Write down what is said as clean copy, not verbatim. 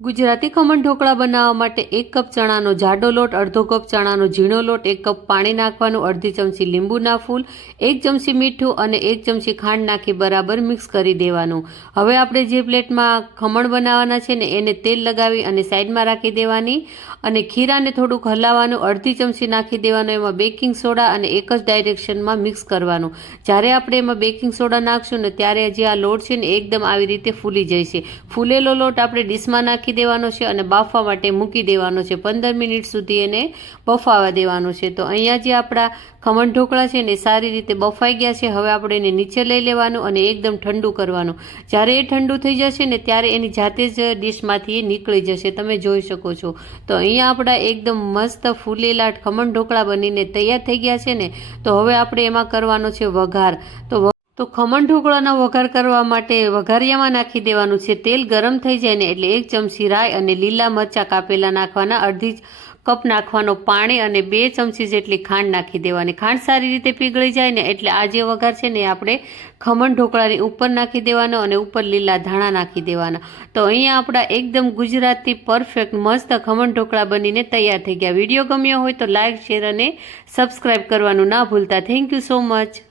ગુજરાતી ખમણ ઢોકળા બનાવવા માટે 1 કપ ચણાનો જાડો લોટ, અડધો કપ ચણાનો ઝીણો લોટ, 1 કપ પાણી નાખવાનું, અડધી ચમચી લીંબુના ફૂલ, 1 ચમચી મીઠું અને 1 ચમચી ખાંડ નાખી બરાબર મિક્સ કરી દેવાનું। હવે આપણે જે પ્લેટમાં ખમણ બનાવવાના છે ને એને તેલ લગાવી અને સાઈડમાં રાખી દેવાની અને ખીરાને થોડુંક હલાવવાનું, અડધી ચમચી નાખી દેવાનું, એમાં બેકિંગ સોડા અને એક જ ડાયરેક્શનમાં મિક્સ કરવાનું। જ્યારે આપણે એમાં બેકિંગ સોડા નાખશું ને ત્યારે જે આ લોટ છે ને એકદમ આવી રીતે ફૂલી જશે। ફૂલેલો લોટ આપણે ડીશમાં નાખી દેવાનો છે અને બાફવા માટે મૂકી દેવાનો છે। 15 મિનિટ સુધી એને બફાવા દેવાનો છે। તો અહીંયા જે આપણા ખમણ ઢોકળા છે ને સારી રીતે બફાઈ ગયા છે। હવે આપણે એને નીચે લઈ લેવાનું અને એકદમ ઠંડુ કરવાનું। જ્યારે એ ઠંડુ થઈ જશે ને ત્યારે એની જાતે જ ડીશમાંથી એ નીકળી જશે, તમે જોઈ શકો છો। તો અહીંયા આપણા એકદમ મસ્ત ફૂલેલા ખમણ ઢોકળા બનીને તૈયાર થઈ ગયા છે ને। તો હવે આપણે એમાં કરવાનો છે વઘાર। તો ખમણ ઢોકળાનો વઘાર કરવા માટે વઘારિયામાં નાખી દેવાનું છે તેલ। ગરમ થઈ જાય ને એટલે 1 ચમચી રાઈ અને લીલા મરચાં કાપેલા નાખવાના, અડધી કપ નાખવાનો પાણી અને 2 ચમચી જેટલી ખાંડ નાખી દેવાની। ખાંડ સારી રીતે પીગળી જાય ને એટલે આ જે વઘાર છે ને આપણે ખમણ ઢોકળાની ઉપર નાખી દેવાનો અને ઉપર લીલા ધાણા નાખી દેવાના। તો અહીંયા આપણા એકદમ ગુજરાતી પરફેક્ટ મસ્ત ખમણ ઢોકળા બનીને તૈયાર થઈ ગયા। વિડીયો ગમ્યો હોય તો લાઈક, શેર અને સબસ્ક્રાઈબ કરવાનું ના ભૂલતા। Thank you so much.